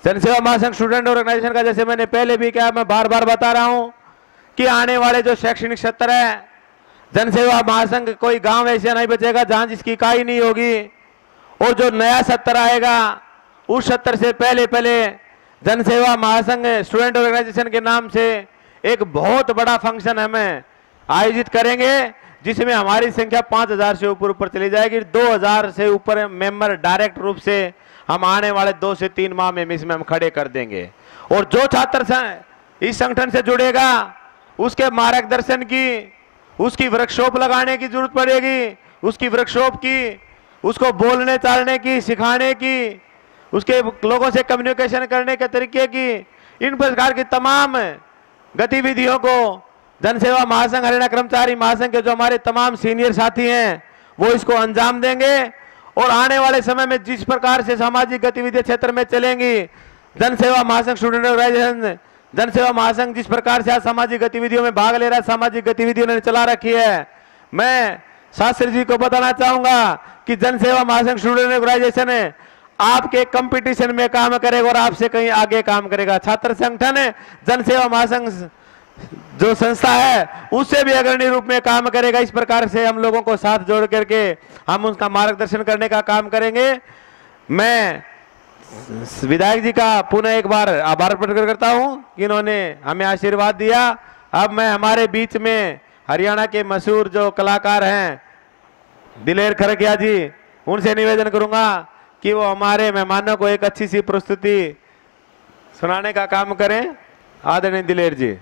जनसेवा महासंघ स्टूडेंट ऑर्गेनाइजेशन का, जैसे मैंने पहले भी कहा, मैं बार बार बता रहा हूं कि आने वाले जो शैक्षणिक सत्र है, जनसेवा महासंघ कोई गांव ऐसा नहीं बचेगा जहां जिसकी इकाई नहीं होगी। और जो नया सत्र आएगा उस सत्र से पहले जनसेवा महासंघ स्टूडेंट ऑर्गेनाइजेशन के नाम से एक बहुत बड़ा फंक्शन हमें आयोजित करेंगे, जिसमें हमारी संख्या 5000 से ऊपर चली जाएगी। 2000 से ऊपर मेंबर डायरेक्ट रूप से हम आने वाले 2 से 3 माह में इसमें हम खड़े कर देंगे। और जो छात्र इस संगठन से जुड़ेगा उसके मार्गदर्शन की, उसकी वर्कशॉप लगाने की जरूरत पड़ेगी, उसकी वर्कशॉप की, उसको बोलने चालने की, सिखाने की, उसके लोगों से कम्युनिकेशन करने के तरीके की, इन प्रकार की तमाम गतिविधियों को जनसेवा महासंघ, हरियाणा कर्मचारी महासंघ के जो हमारे तमाम सीनियर साथी हैं वो इसको अंजाम देंगे। और आने वाले समय में जिस प्रकार से सामाजिक गतिविधियां क्षेत्र में चलेंगी, जनसेवा महासंघ स्टूडेंट ऑर्गेनाइजेशन, जनसेवा महासंघ जिस प्रकार से आज सामाजिक गतिविधियों में भाग ले रहा है, सामाजिक गतिविधियों ने चला रखी है, मैं शास्त्री जी को बताना चाहूंगा कि जनसेवा महासंघ स्टूडेंट ऑर्गेनाइजेशन है आपके कंपटीशन में काम करेगा और आपसे कहीं आगे काम करेगा। छात्र संगठन है जनसेवा महासंघ जो संस्था है उससे भी अग्रणी रूप में काम करेगा। इस प्रकार से हम लोगों को साथ जोड़ करके हम उनका मार्गदर्शन करने का काम करेंगे। मैं विधायक जी का पुनः एक बार आभार प्रकट करता हूं कि इन्होंने हमें आशीर्वाद दिया। अब मैं हमारे बीच में हरियाणा के मशहूर जो कलाकार हैं दिलेर खरकिया जी, उनसे निवेदन करूंगा कि वो हमारे मेहमानों को एक अच्छी सी प्रस्तुति सुनाने का काम करें। आदरणीय Diler ji.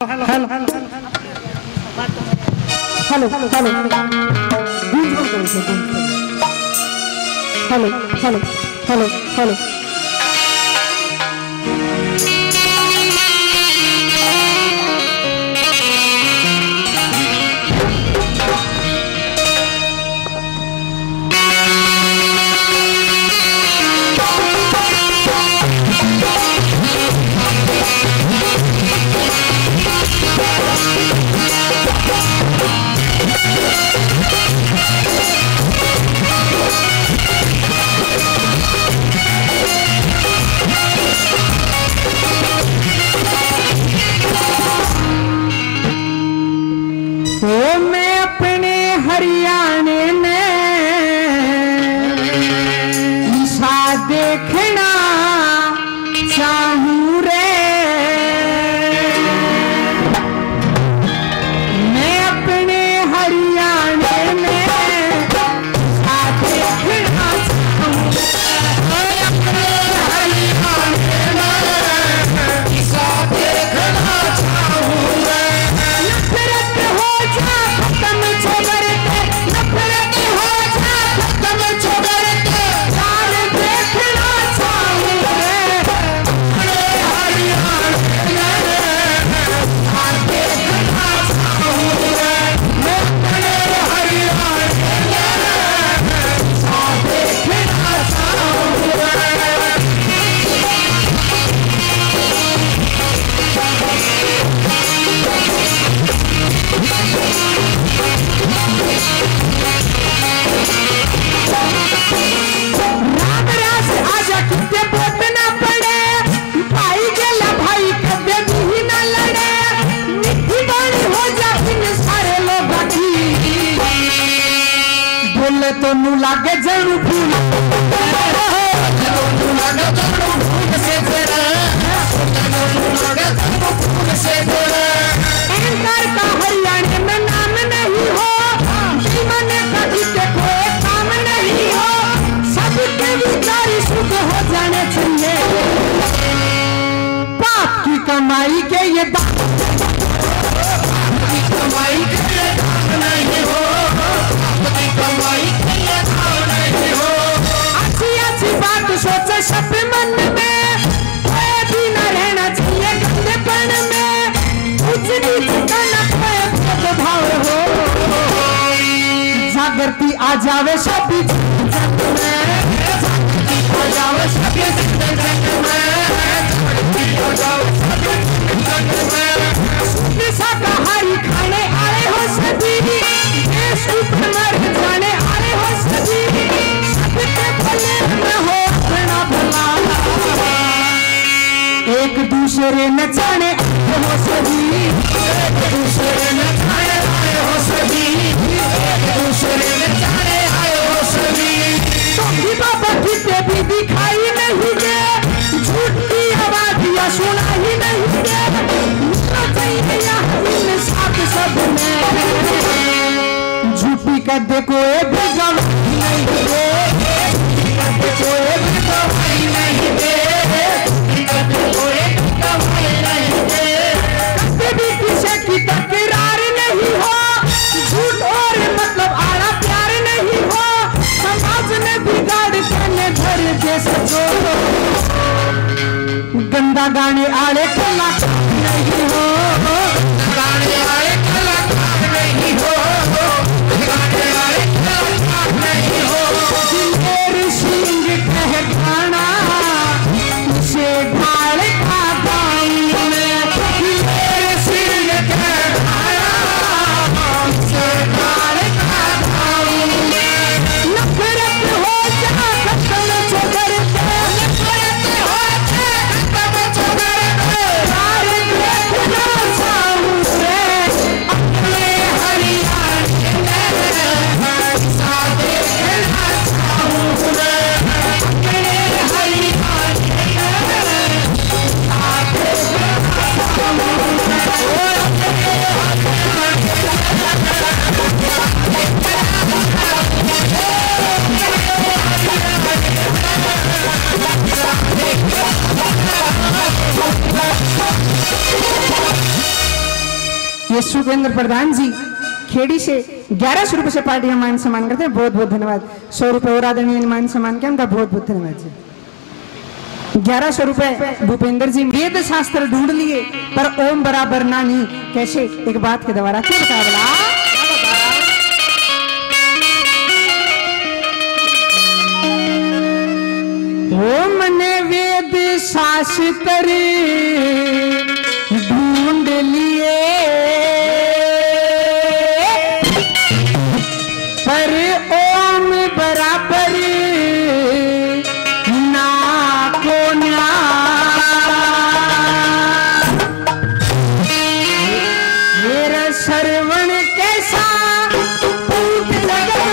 Hello hello hello hello hello hello hello hello तो नू लागे जरू फूल का हरियाणा में नाम नहीं हो, जीवन का जिसे कोई काम नहीं हो, सबके विचार शुद्ध हो जाने चाहिए। बाप की कमाई के ये कमाई के ये दाम नहीं हो, कमाई के ये दाम नहीं हो। अच्छी अच्छी बात सोचे सब मन में, कोई भी न रहना चाहिए गंदेपन में, कुछ नीच का न कोई भेदभाव हो। जागृति आ जावे सभी जग में, जागृति आ जावे सभी जग में, जागृति आ जावे सभी जग में। शाकाहारी खाने आए हो सभी, देश ऊपर मर जाने आए हो सभी, सबके भले में हो अपना भला, एक दूसरे न जाने आए हो सभी, एक दूसरे न जाने आए हो सभी, एक दूसरे न जाने आए हो सभी। तो बाबा कितने भी दिखाई नहीं दे, झूठ की आवाज या सुना ही नहीं दे, सब में झूठी कर दे कोई भी गवाही नहीं दे, कोई भी गवाही नहीं दे, कोई भी गवाही नहीं दे। कभी भी किसी की तकरार नहीं हो, झूठ और मतलब आड़ा प्यार नहीं हो, समाज में बिगाड़ कहूंगा गाने आले कलाकार नहीं हो, गाने वाले कलाकार नहीं हो, गाने वाले कलाकार नहीं हो। मेरे सिंह कह गाना उसे ढाल का गाऊं मैं, मेरे सिंह कह गाना उसे ढाल का गाऊं मैं। नफरत हो जा खत्म छोकर के, नफरत हो जा खत्म छोकर के, सारे देखना चाहूं रे अपने हरियाणा में, सा देखना चाहूं रे अपने हरियाणा में, सा देखना चाहूं ये सुखेंद्र प्रधान जी खेड़ी से 1100 रुपए से पार्टी हम मान सम्मान करते हैं, बहुत बहुत धन्यवाद। 100 रुपए और आदरणीय मान सम्मान किया, उनका बहुत बहुत धन्यवाद जी। 1100 रुपए भूपेंद्र जी वेद शास्त्र ढूंढ लिए पर ओम बराबर ना नहीं, कैसे एक बात के द्वारा क्या बताया बोला? ओम ने वेद शास्त्र ढूंढ लिए पर ओम बराबर ना को ना। मेरा श्रवण कैसा पूत जगत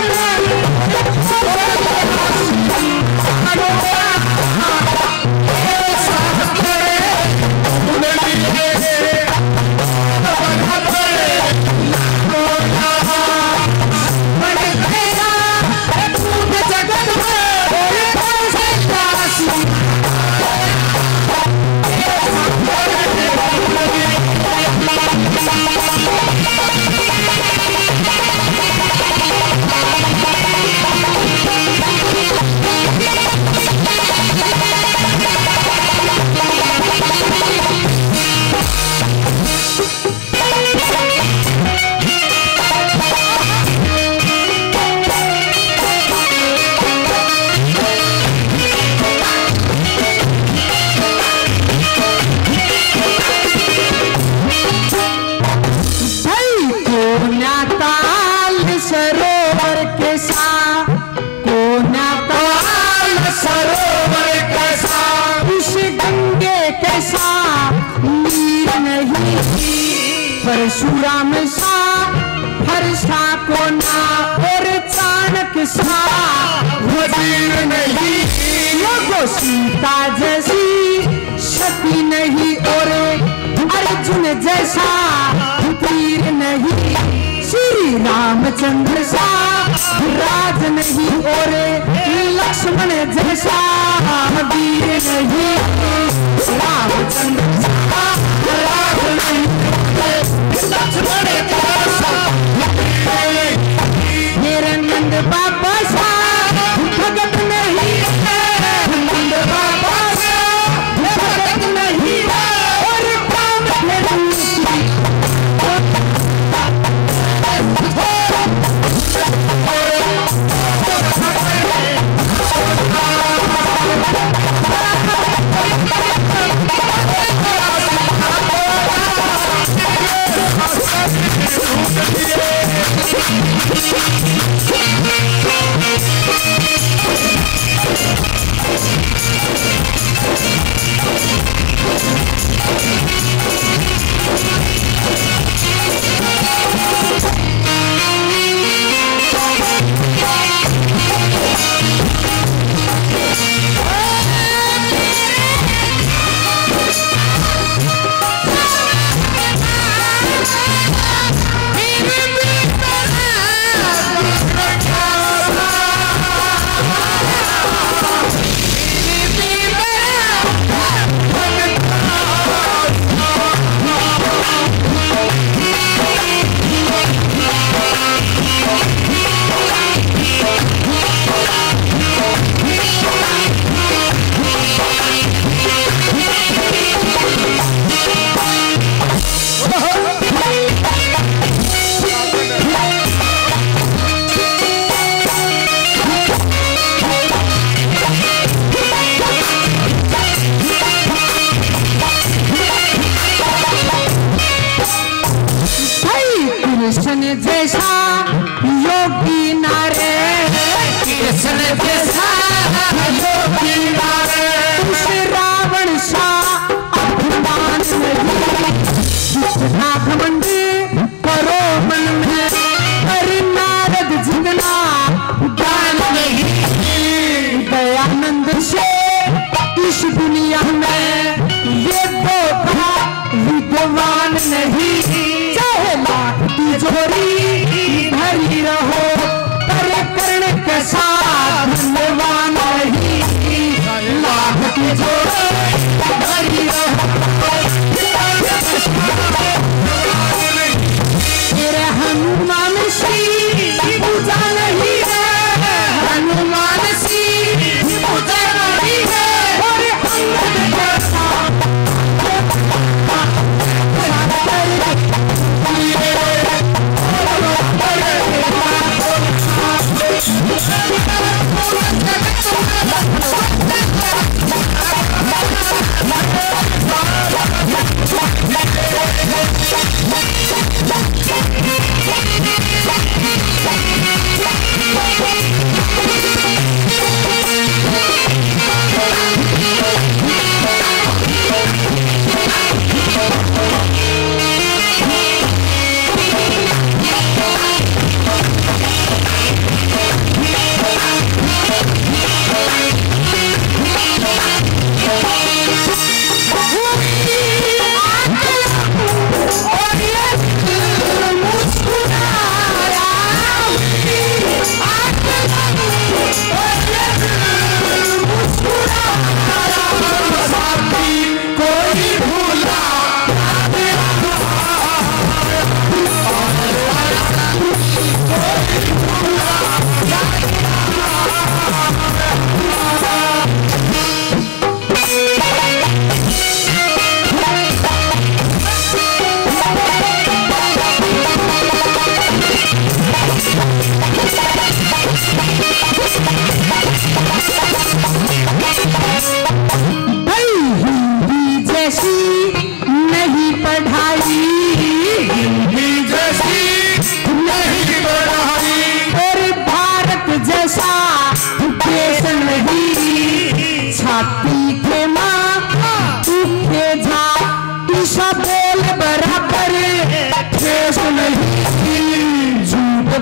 परशुराम सा हर्षा को ना और चाणक्य सा वजीर नहीं, लोगो सीता जैसी शक्ति नहीं और अर्जुन जैसा तीर नहीं, श्री रामचंद्र सा राज नहीं और लक्ष्मण जैसा वीर नहीं, रामचंद्र सा राज नहीं लक्ष्मण जैसा मेरे नंद बाबा सा भगत नहीं है, नंद बाबा सा भगत नहीं है और काम है दूसरी। जैसा योगी नारे, कृष्ण जैसा योगी नारे, उस रावण सा अभिमान नहीं, जितना घमंड करो मन में, हरि नारद जितना दान नहीं, दयानंद से इस दुनिया में ये तो विद्वान नहीं, चाहे लाख तिजोरी भरी रहो, पर कर्ण के साथ धन्यवान नहीं, लाख तिजोरी भरी रहो, तेरे हनुमान सी पूजा नहीं है, हनुमान सी पूजा नहीं है, और अंगद जैसा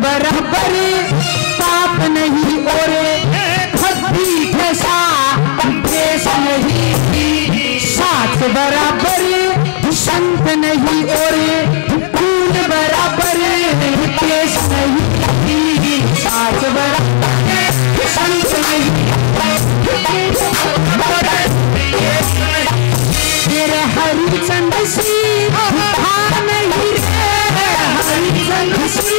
बराबर पाप नहीं, और भक्ति जैसा देश नहीं, साथ बराबर संत नहीं, और खून बराबर देश नहीं, साथ बराबर संत नहीं, तेरे हरिचंद्र सी हाँ नहीं रे, हरिचंद्र सी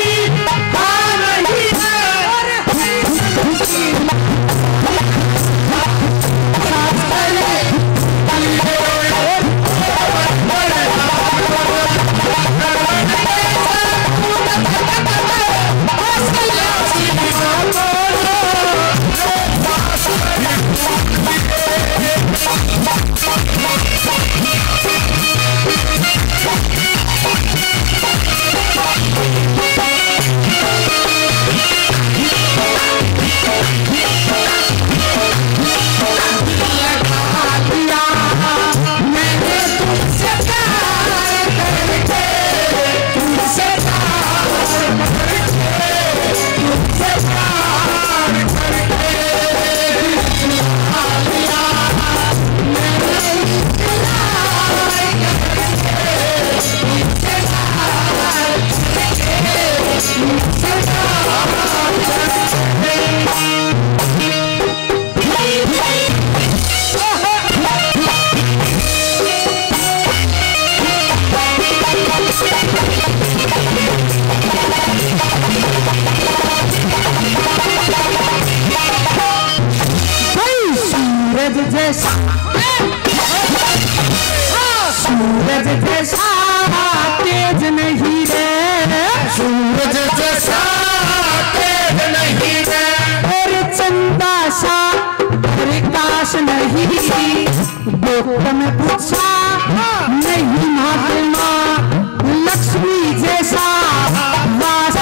सूरज जैसा तेज नहीं रे, सूरज जैसा तेज नहीं रे, और चंदा सा प्रकाश नहीं, गोकुल में पूछा नहीं महात्मा, लक्ष्मी जैसा वास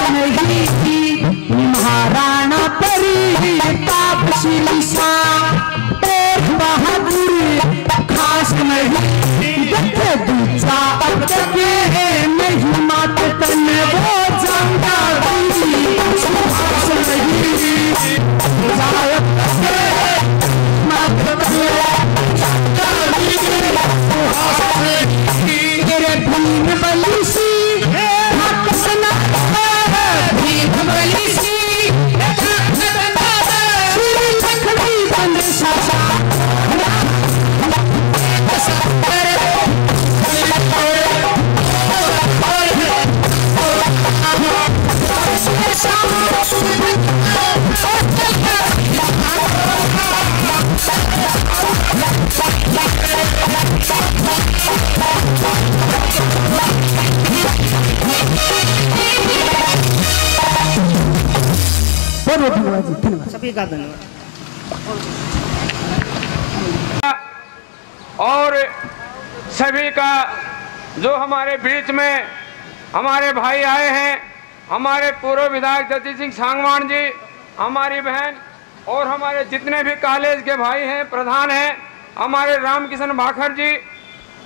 सभी का धन्यवाद। और सभी का जो हमारे बीच में हमारे भाई आए हैं, हमारे पूर्व विधायक जगजीत सिंह सांगवान जी, हमारी बहन और हमारे जितने भी कॉलेज के भाई हैं, प्रधान हैं, हमारे रामकिशन भाखर जी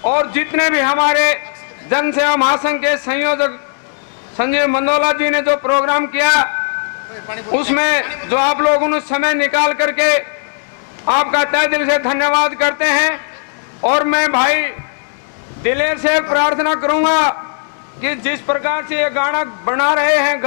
और जितने भी हमारे जन सेवा महासंघ के संयोजक संजीव मंदोला जी ने जो प्रोग्राम किया, उसमें जो आप लोगों ने समय निकाल करके आपका तहे दिल से धन्यवाद करते हैं। और मैं भाई दिलेर से प्रार्थना करूंगा कि जिस प्रकार से ये गाना बना रहे हैं